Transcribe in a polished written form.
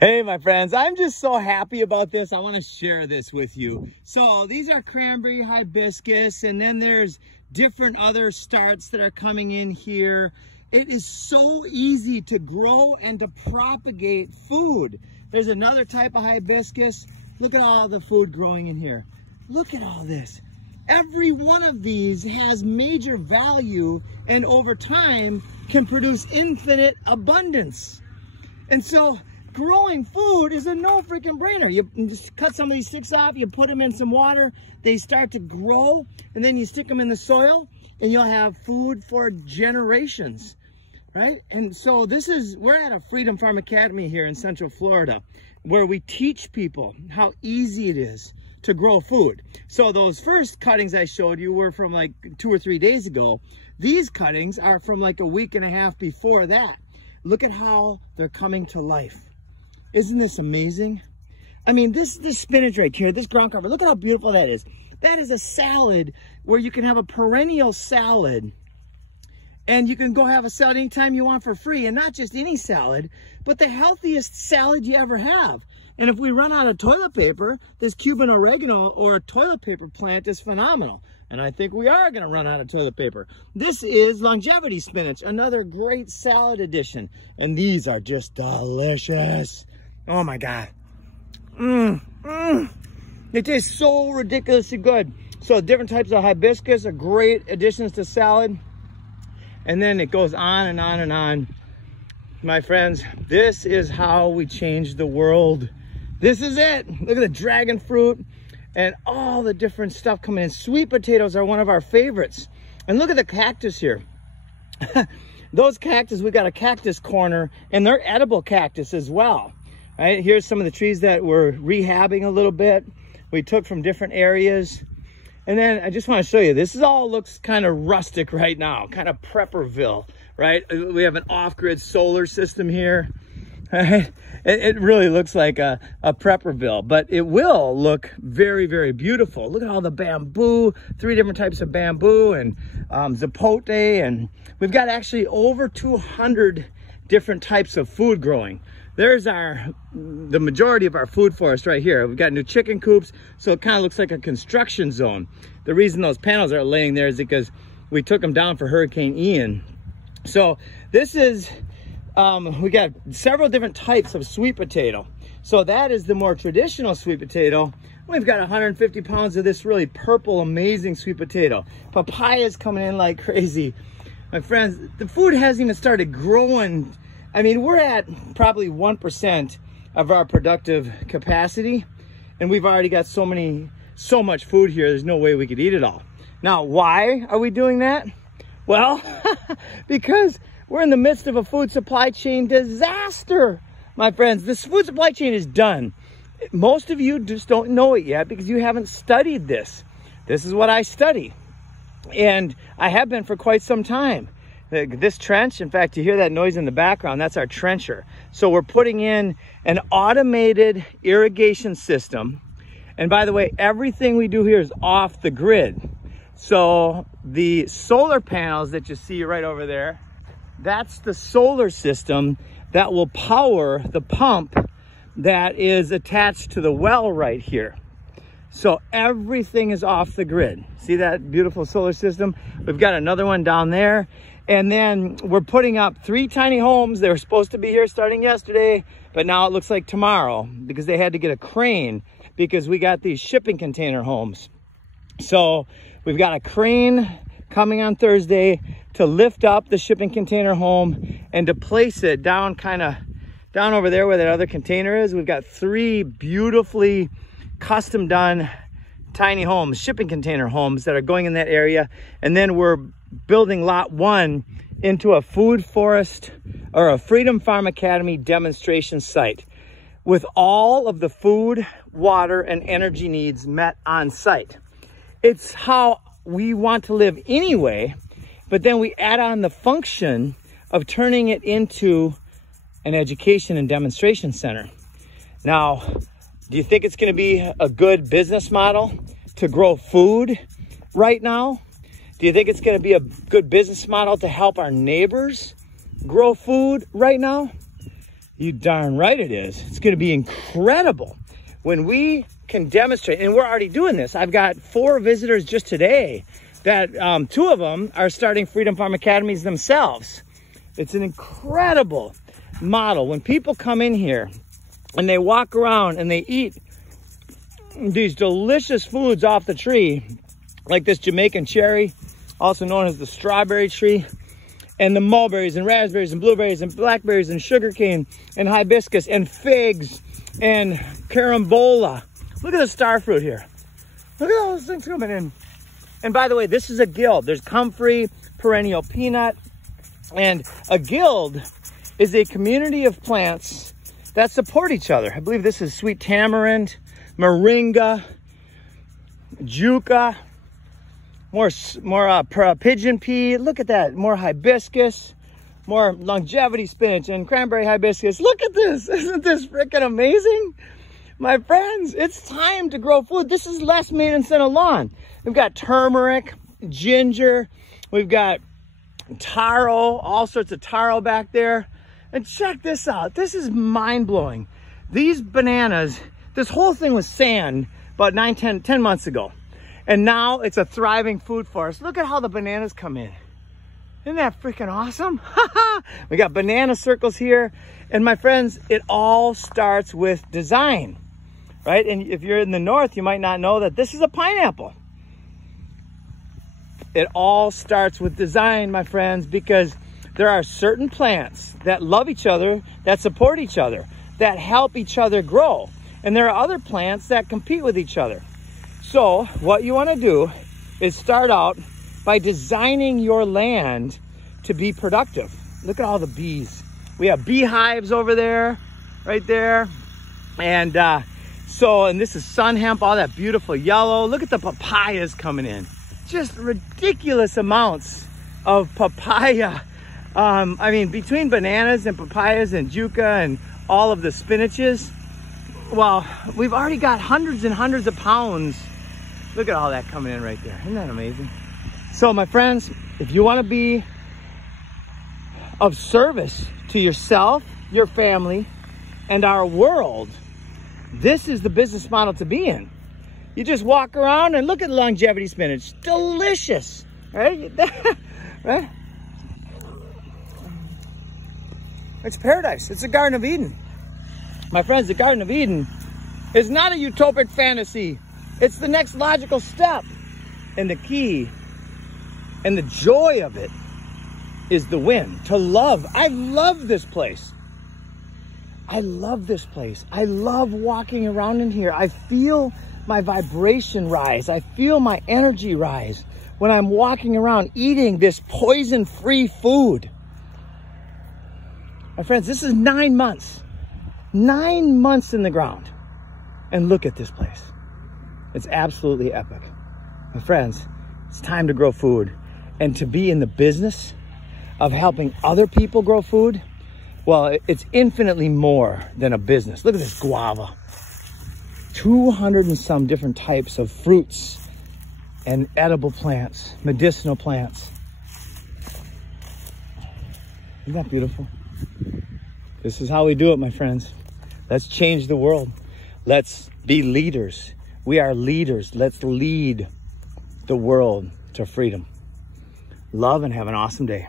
Hey, my friends, I'm just so happy about this. I want to share this with you. So these are cranberry hibiscus, and then there's different other starts that are coming in here. It is so easy to grow and to propagate food. There's another type of hibiscus. Look at all the food growing in here. Look at all this. Every one of these has major value and over time can produce infinite abundance. And so growing food is a no freaking brainer. You just cut some of these sticks off, you put them in some water, they start to grow, and then you stick them in the soil and you'll have food for generations, right? And so we're at a Freedom Farm Academy here in Central Florida where we teach people how easy it is to grow food. So those first cuttings I showed you were from like 2 or 3 days ago. These cuttings are from like a week and a half before that. Look at how they're coming to life. Isn't this amazing? I mean, this spinach right here, this ground cover, look at how beautiful that is. That is a salad where you can have a perennial salad, and you can go have a salad anytime you want for free, and not just any salad, but the healthiest salad you ever have. And if we run out of toilet paper, this Cuban oregano or a toilet paper plant is phenomenal. And I think we are going to run out of toilet paper. This is longevity spinach, another great salad addition. And these are just delicious. Oh my God. It tastes so ridiculously good. So different types of hibiscus are great additions to salad. And then it goes on and on and on. My friends, this is how we change the world. This is it. Look at the dragon fruit and all the different stuff coming in. Sweet potatoes are one of our favorites. And look at the cactus here. Those cactus, we got a cactus corner, and they're edible cactus as well. Right, here's some of the trees that we're rehabbing a little bit. We took from different areas. And then I just want to show you, this all looks kind of rustic right now, kind of Prepperville, right? We have an off-grid solar system here. It really looks like a Prepperville, but it will look very, very beautiful. Look at all the bamboo, 3 different types of bamboo, and zapote, and we've got actually over 200 different types of food growing. There's the majority of our food forest right here. We've got new chicken coops, so it kind of looks like a construction zone. The reason those panels are laying there is because we took them down for Hurricane Ian. So this is, we got several different types of sweet potato. So that is the more traditional sweet potato. We've got 150 pounds of this really purple, amazing sweet potato. Papaya is coming in like crazy. My friends, the food hasn't even started growing. I mean, we're at probably 1% of our productive capacity, and we've already got so much food here, there's no way we could eat it all. Now, why are we doing that? Well, because we're in the midst of a food supply chain disaster, my friends. This food supply chain is done. Most of you just don't know it yet because you haven't studied this. This is what I study, and I have been for quite some time. This trench, in fact, you hear that noise in the background, that's our trencher. So we're putting in an automated irrigation system. And by the way, everything we do here is off the grid. So the solar panels that you see right over there, that's the solar system that will power the pump that is attached to the well right here. So everything is off the grid. See that beautiful solar system? We've got another one down there. And then we're putting up 3 tiny homes. They were supposed to be here starting yesterday, but now it looks like tomorrow because they had to get a crane because we got these shipping container homes. So we've got a crane coming on Thursday to lift up the shipping container home and to place it down down over there where that other container is. We've got 3 beautifully custom done tiny homes, shipping container homes that are going in that area. And then we're building lot 1 into a food forest or a Freedom Farm Academy demonstration site with all of the food, water, and energy needs met on site. It's how we want to live anyway, but then we add on the function of turning it into an education and demonstration center. Now, do you think it's going to be a good business model to grow food right now? Do you think it's going to be a good business model to help our neighbors grow food right now? You darn right it is. It's going to be incredible when we can demonstrate, and we're already doing this. I've got 4 visitors just today that 2 of them are starting Freedom Farm Academies themselves. It's an incredible model. When people come in here and they walk around and they eat these delicious foods off the tree, like this Jamaican cherry, also known as the strawberry tree, and the mulberries and raspberries and blueberries and blackberries and sugarcane and hibiscus and figs and carambola. Look at the star fruit here. Look at all those things coming in. And by the way, this is a guild. There's comfrey, perennial peanut, and a guild is a community of plants that support each other. I believe this is sweet tamarind, moringa, juca, more pigeon pea. Look at that. More hibiscus, more longevity spinach and cranberry hibiscus. Look at this. Isn't this freaking amazing? My friends, it's time to grow food. This is less maintenance than a lawn. We've got turmeric, ginger. We've got taro, all sorts of taro back there. And check this out. This is mind-blowing. These bananas, this whole thing was sand about 10 months ago. And now it's a thriving food forest. Look at how the bananas come in. Isn't that freaking awesome? We got banana circles here. And my friends, it all starts with design, right? And if you're in the north, you might not know that this is a pineapple. It all starts with design, my friends, because there are certain plants that love each other, that support each other, that help each other grow. And there are other plants that compete with each other. So what you want to do is start out by designing your land to be productive. Look at all the bees. We have beehives over there, right there. And and this is sun hemp, all that beautiful yellow. Look at the papayas coming in. Just ridiculous amounts of papaya. I mean, between bananas and papayas and juca and all of the spinaches, well, we've already got hundreds and hundreds of pounds. Look at all that coming in right there. Isn't that amazing? So my friends, if you want to be of service to yourself, your family, and our world, this is the business model to be in. You just walk around and look at longevity spinach. Delicious, right? Right? It's paradise. It's a Garden of Eden. My friends, the Garden of Eden is not a utopic fantasy. It's the next logical step. And the key and the joy of it is the win. To love. I love this place. I love this place. I love walking around in here. I feel my vibration rise. I feel my energy rise when I'm walking around eating this poison-free food. My friends, this is 9 months. 9 months in the ground. And look at this place. It's absolutely epic. My friends, it's time to grow food. And to be in the business of helping other people grow food, well, it's infinitely more than a business. Look at this guava. 200 and some different types of fruits and edible plants, medicinal plants. Isn't that beautiful? This is how we do it, my friends. Let's change the world. Let's be leaders. We are leaders. Let's lead the world to freedom. Love and have an awesome day.